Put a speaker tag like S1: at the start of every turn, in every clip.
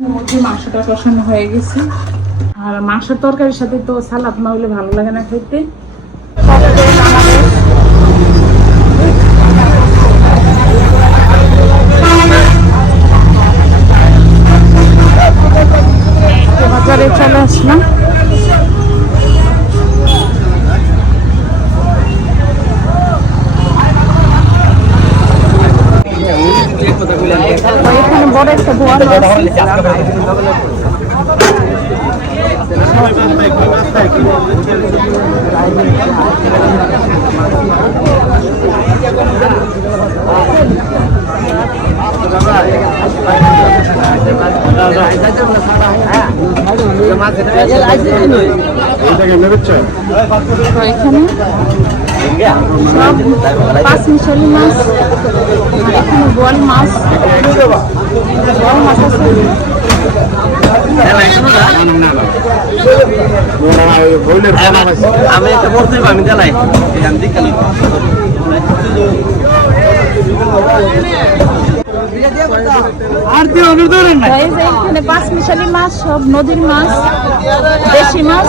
S1: মাংসটা কষানো হয়ে গেছে। আর মাংসের তরকারির সাথে তো সালাদ না হলে ভালো লাগে না খেতে। পাঁচ মিশালি মাছ এখানে বোয়াল মাছ বোয়াল মাছ আছে
S2: আমি একটা বলতে আমি জ্বালাই আমি দিকে আর তুই অনুদান
S1: তো এই যে এখানে পাঁচ মিশালি মাছ সব নদীর মাছ দেশি মাছ।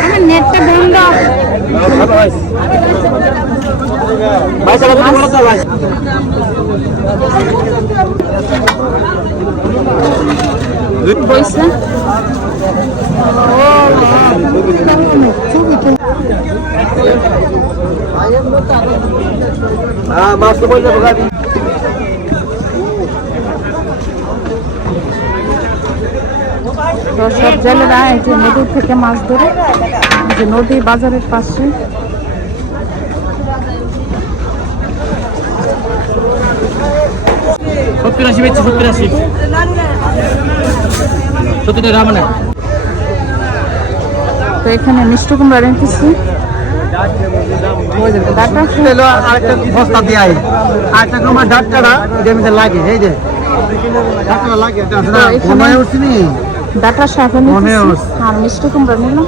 S1: আমার নেটটা বন্ধ
S2: ভাই সালা বলো বলো তো ভাই।
S1: বইছে
S2: তো
S1: সব জেলেরা এই যে নদীর থেকে মাছ ধরে যে নদী বাজারের পাশে।
S2: সত্তর আশি বেচছে সত্তর আশি। সত্তর রামনে
S1: তো এখানে মিষ্টি কুমড়া রেখেছি।
S2: এলো আরেকটা বস্তা দিয়ে আরেকটা তোমার ডাক্তারা এটার মধ্যে লাগে এই যে ডাক্তারা লাগে এটা আছে না
S1: তো এখানে-
S2: ঘুমায় উঠছি নি
S1: ডাটা শাক
S2: মনে হচ্ছে।
S1: আর মিষ্টি কুমড়া নিলাম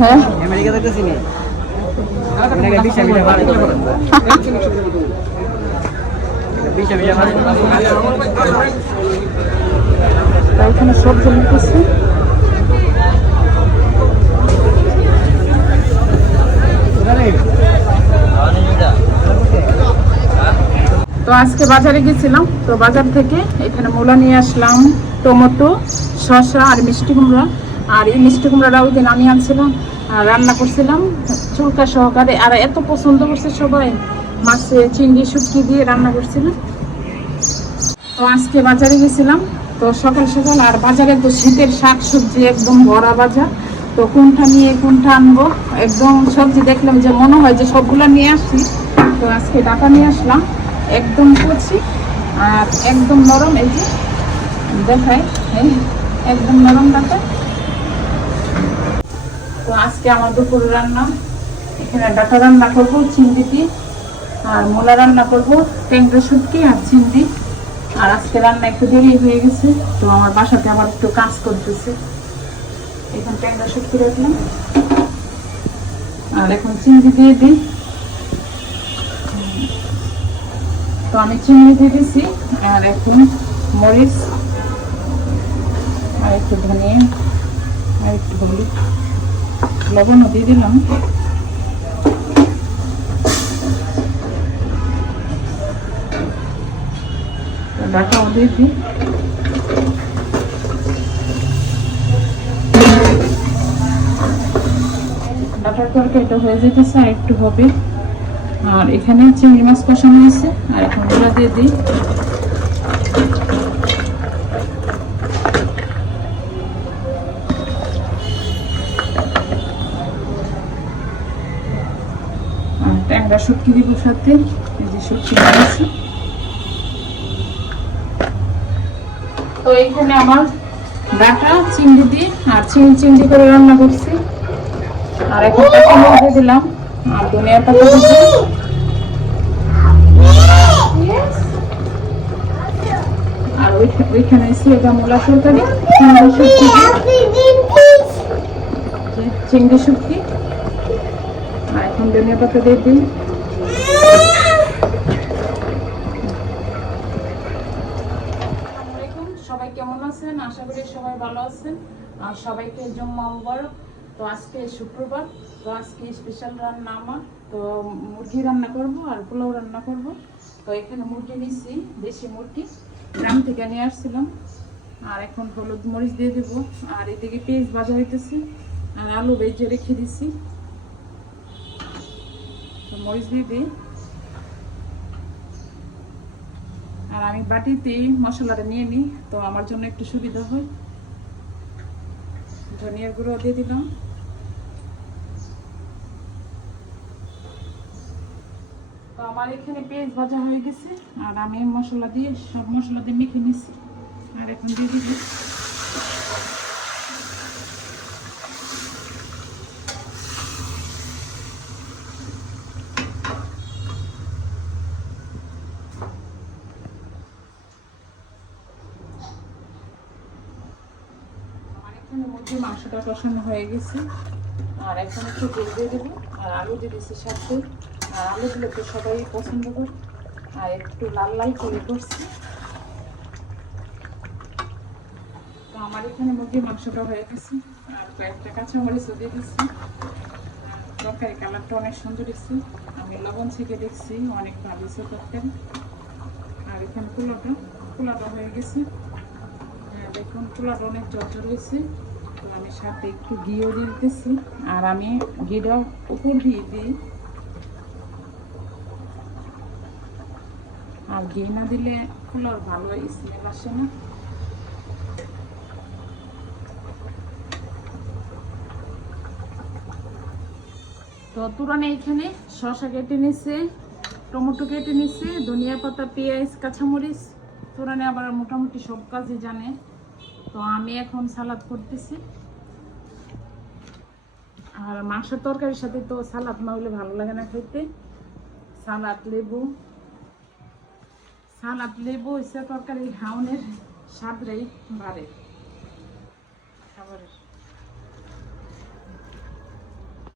S1: হ্যাঁ
S2: আমেরিকা দেখতেছি নি আপনাকে বিশা বিশা বাড়ি বিশা বিশা বাড়ি
S1: তো এখানে আজকে বাজারে গেছিলাম, তো বাজার থেকে এখানে মূলা নিয়ে আসলাম, টমেটো, শসা আর মিষ্টি কুমড়া। আর এই মিষ্টি কুমড়াটা ওই দিন আমি আনছিলাম রান্না করছিলাম, চুলকা সহকারে। আর এত পছন্দ করছে সবাই। মাছে চিংড়ি, শুটকি দিয়ে রান্না করছিলাম। তো আজকে বাজারে গেছিলাম। তো সকাল সকাল আর বাজারে তো শীতের শাক সবজি একদম ভরা বাজার। তো কোনটা নিয়ে কোনটা আনব? একদম সবজি দেখলাম যে মনে হয় যে সবগুলো নিয়ে আসি। তো আজকে ডাটা নিয়ে আসলাম। একদম কচি আর একদম নরম, এই যে এই একদম নরম ডাটা তো আজকে আমার দুপুর রান্না। এখানে ডাটা রান্না করব, চিংড়ি দিয়ে। আর মোলা রান্না করব, ট্যাংরা শুটকি আর চিংড়ি। আর আজকে রান্না একটু দেরি হয়ে গেছে, তো আমার বাসাতে আবার একটু কাজ করতেছে। এখন ট্যাংরা শুটকি রাখলাম। আর এখন চিংড়ি দিয়ে দিই। তো আমি চিংড়ি দিয়ে দিছি, আর এখন মরিচ, আর একটু ধনিয়া, আর একটু হলুদ। লবণও দিয়ে দিলাম। তো ডাটাও দিয়ে দিই। ডাটার তরকারিটা হয়ে যেতেছে, আর একটু হবে। আর এখানে চিংড়ি মাছ কষানো আছে, আর এখন ওগুলো দিয়ে দিই। ট্যাংরা শুটকি দিব সাথে, এই যে শুটকি আছে তো এখানে আমার ডাটা, চিংড়ি দিয়ে, আর চিংড়ি চিংড়ি করে রান্না করছি। আর এখন কাঁচামরিচ দিয়ে দিলাম, আর ধনিয়া পাতা আর ওইখানে সিয়েগা মূলা তরকারি চিংড়ি দিয়ে। চিংড়ি শুটকি। আর এখন ধনিয়া পাতা দিয়ে দিই আসসালামু আলাইকুম সবাই কেমন আছেন আশা করি সবাই ভালো আছেন। আর সবাইকে জম্মা মুবারক। তো আজকে শুক্রবার। তো আজকে স্পেশাল রান্না আমার তো মুরগি রান্না করব আর পোলাও রান্না করব। তো এখানে মুরগি নিচ্ছি দেশি মুরগি। গ্রাম থেকে নিয়ে আসছিলাম। আর এখন হলুদ মরিচ দিয়ে দেবো। আর এদিকে পেঁয়াজ ভাজা হইতেছে। আর আলু বেজে রেখে দিছি। মরিচ দিয়ে দিই। আর আমি বাটিতেই মশলাটা নিয়ে নিই, তো আমার জন্য একটু সুবিধা হয়। ধনিয়ার গুঁড়ো দিয়ে দিলাম। তো আমার এখানে পেঁয়াজ ভাজা হয়ে গেছে, আর আমি মশলা দিয়ে, সব মশলা দিয়ে মেখে নিছি। আর এখন দিয়ে দিব আমার এখানে মাংসটা কষানো হয়ে গেছে। আর এখন একটু তেল দিয়ে দেবো। আর আলু দিয়ে দিচ্ছি সাথে। আর আলুগুলো তো সবাই পছন্দ করে। আর একটু লাল লাল করে করছি। তো আমার এখানে মুরগির মাংসটা হয়ে গেছে। আর কয়েকটা কাঁচামরিচও দিয়ে দিচ্ছি তরকারি কালারটা অনেক সুন্দর এসেছে আমি লবণ ছেঁকে দেখছি অনেক ভালো হয়েছে তরকারি। আর এখানে পোলাওটা পোলাওটা হয়ে গেছে। হ্যাঁ, দেখুন পোলাওটা অনেক জর্জর হয়েছে। তো আমি সাথে একটু ঘিও দিতেছি। আর আমি ঘিটা উপর দিয়ে দিই। আর ঘি না দিলে ভালো স্মেল আসে না। তো তুরানে এখানে শসা কেটে নিছে, টমেটো কেটে নিছে, ধনিয়া পাতা, পেঁয়াজ, কাঁচামরিচ। তুরানে আবার মোটামুটি সব কাজই জানে। তো আমি এখন সালাদ করতেছি। আর মাংসের তরকারির সাথে তো সালাদ না হলে ভালো লাগে না খেতে। সালাদ, লেবু। সালাদ, লেবু হচ্ছে তরকারি হাউনের স্বাদটাই বাড়ে খাবারের।